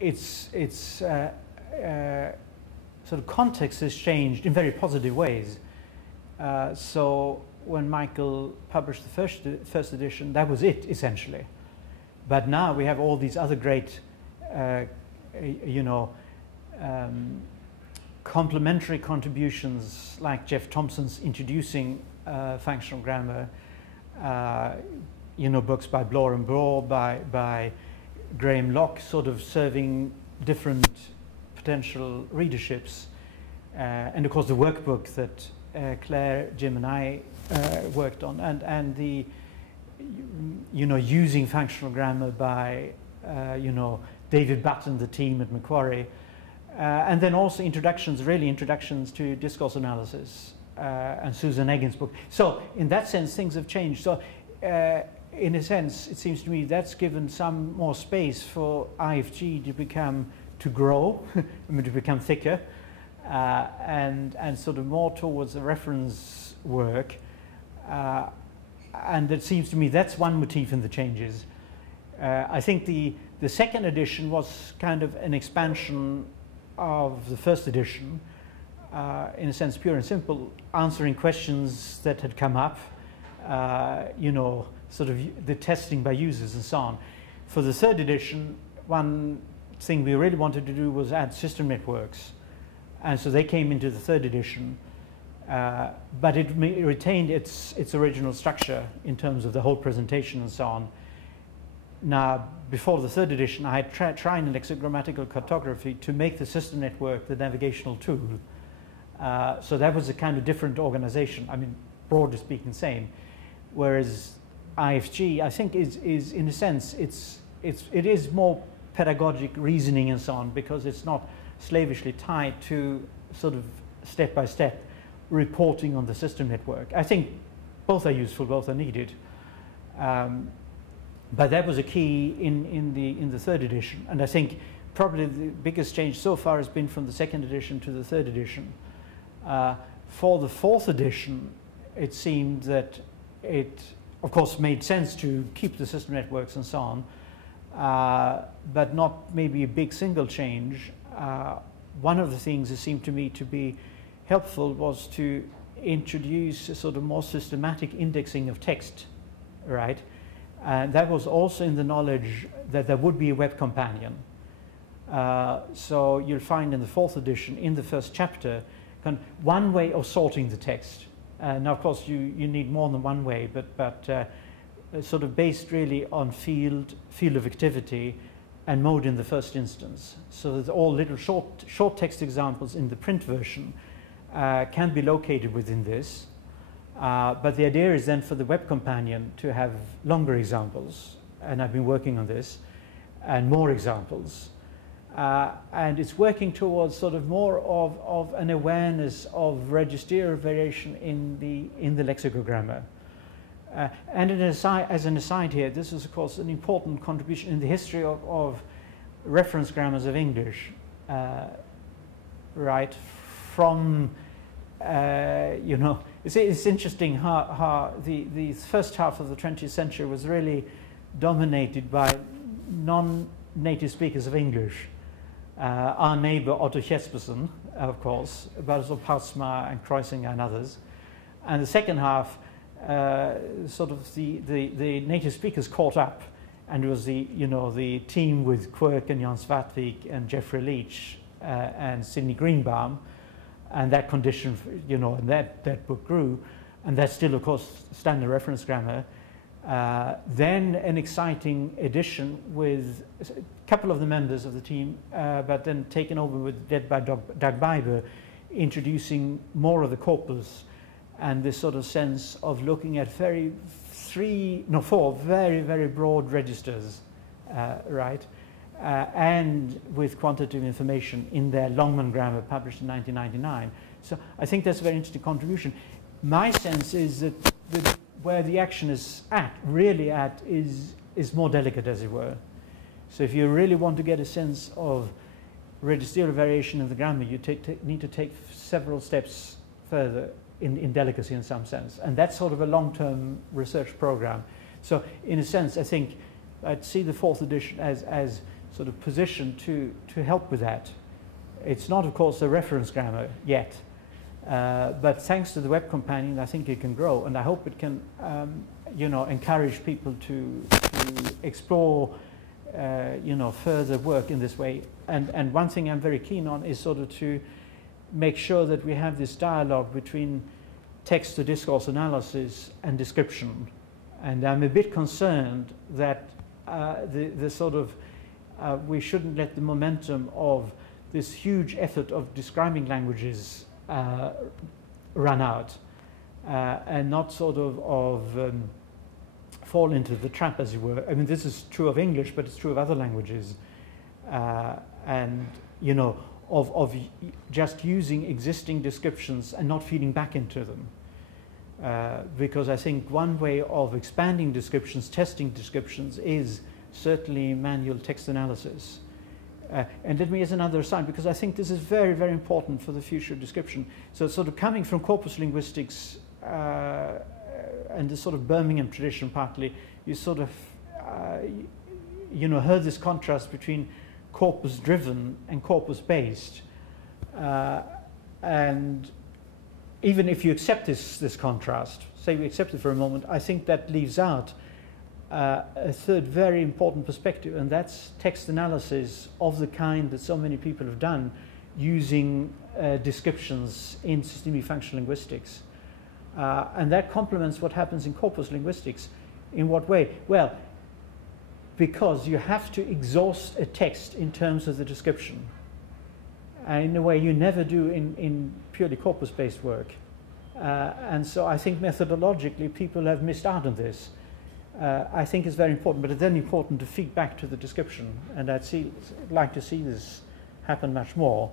its sort of context has changed in very positive ways. So when Michael published the first edition, that was it essentially. But now we have all these other great, complementary contributions like Jeff Thompson's introducing functional grammar, books by Bloor and Bloor, by Graham Locke, sort of serving different potential readerships, and of course the workbook that Claire, Jim, and I worked on, and the using functional grammar by David Button, the team at Macquarie, and then also introductions to discourse analysis, and Susan Egan's book. So in that sense, things have changed. So in a sense, it seems to me that's given some more space for IFG to grow, to become thicker, and sort of more towards the reference work. And it seems to me that's one motif in the changes. I think the second edition was kind of an expansion of the first edition, in a sense pure and simple, answering questions that had come up, sort of the testing by users and so on. For the third edition, one thing we really wanted to do was add system networks, and so they came into the third edition, but it retained its original structure in terms of the whole presentation and so on. Now, before the third edition, I had tried in lexicogrammatical cartography to make the system network the navigational tool. So that was a kind of different organization. I mean, broadly speaking, same. Whereas IFG, I think, is in a sense, it is more pedagogic reasoning and so on, because it's not slavishly tied to sort of step-by-step reporting on the system network. I think both are useful, both are needed. But that was a key in the third edition, and I think probably the biggest change so far has been from the second edition to the third edition. For the fourth edition, it seemed that it, of course, made sense to keep the system networks and so on, but not maybe a big single change. One of the things that seemed to me to be helpful was to introduce a sort of more systematic indexing of text, right? And that was also in the knowledge that there would be a web companion. So you'll find in the fourth edition, in the first chapter, one way of sorting the text. Now, of course, you need more than one way, but sort of based really on field of activity and mode in the first instance. So that all little short text examples in the print version can be located within this. But the idea is then for the web companion to have longer examples, and I've been working on this, and more examples. And it's working towards sort of more of an awareness of registerial variation in the lexicogrammar. And as an aside here, this is of course an important contribution in the history of reference grammars of English, right? From it's interesting how the first half of the 20th century was really dominated by non-native speakers of English. Our neighbor Otto Jespersen, of course, but also Poutsma and Kreuzinger and others. And the second half, sort of the native speakers caught up, and it was the team with Quirk and Jan Svartvik and Jeffrey Leach and Sidney Greenbaum. And that condition, and that book grew, and that's still, of course, standard reference grammar. Then an exciting edition with a couple of the members of the team, but then taken over with by Doug Biber, introducing more of the corpus and this sort of sense of looking at four very, very broad registers, right? And with quantitative information in their Longman grammar published in 1999. So I think that's a very interesting contribution. My sense is that where the action is really at, is more delicate, as it were. So if you really want to get a sense of registerial variation in the grammar, you need to take several steps further in delicacy in some sense. And that's sort of a long-term research program. So in a sense, I think I'd see the fourth edition as sort sort of positioned to help with that. It's not, of course, a reference grammar yet, but thanks to the Web Companion, I think it can grow, and I hope it can, encourage people to explore, further work in this way. And one thing I'm very keen on is sort of to make sure that we have this dialogue between text-to-discourse analysis and description. And I'm a bit concerned that we shouldn't let the momentum of this huge effort of describing languages run out, and not fall into the trap, as it were. I mean, this is true of English, but it's true of other languages, and of just using existing descriptions and not feeding back into them. Because I think one way of expanding descriptions, testing descriptions, is certainly manual text analysis. And let me, as another aside, because I think this is very, very important for the future of description. So sort of coming from corpus linguistics and the sort of Birmingham tradition partly, you sort of, heard this contrast between corpus-driven and corpus-based. And even if you accept this contrast, say we accept it for a moment, I think that leaves out a third very important perspective, and that's text analysis of the kind that so many people have done using descriptions in systemic functional linguistics. And that complements what happens in corpus linguistics. In what way? Well, because you have to exhaust a text in terms of the description, in a way you never do in purely corpus-based work. And so I think methodologically people have missed out on this. I think it's very important, but it's then important to feed back to the description, and I'd like to see this happen much more.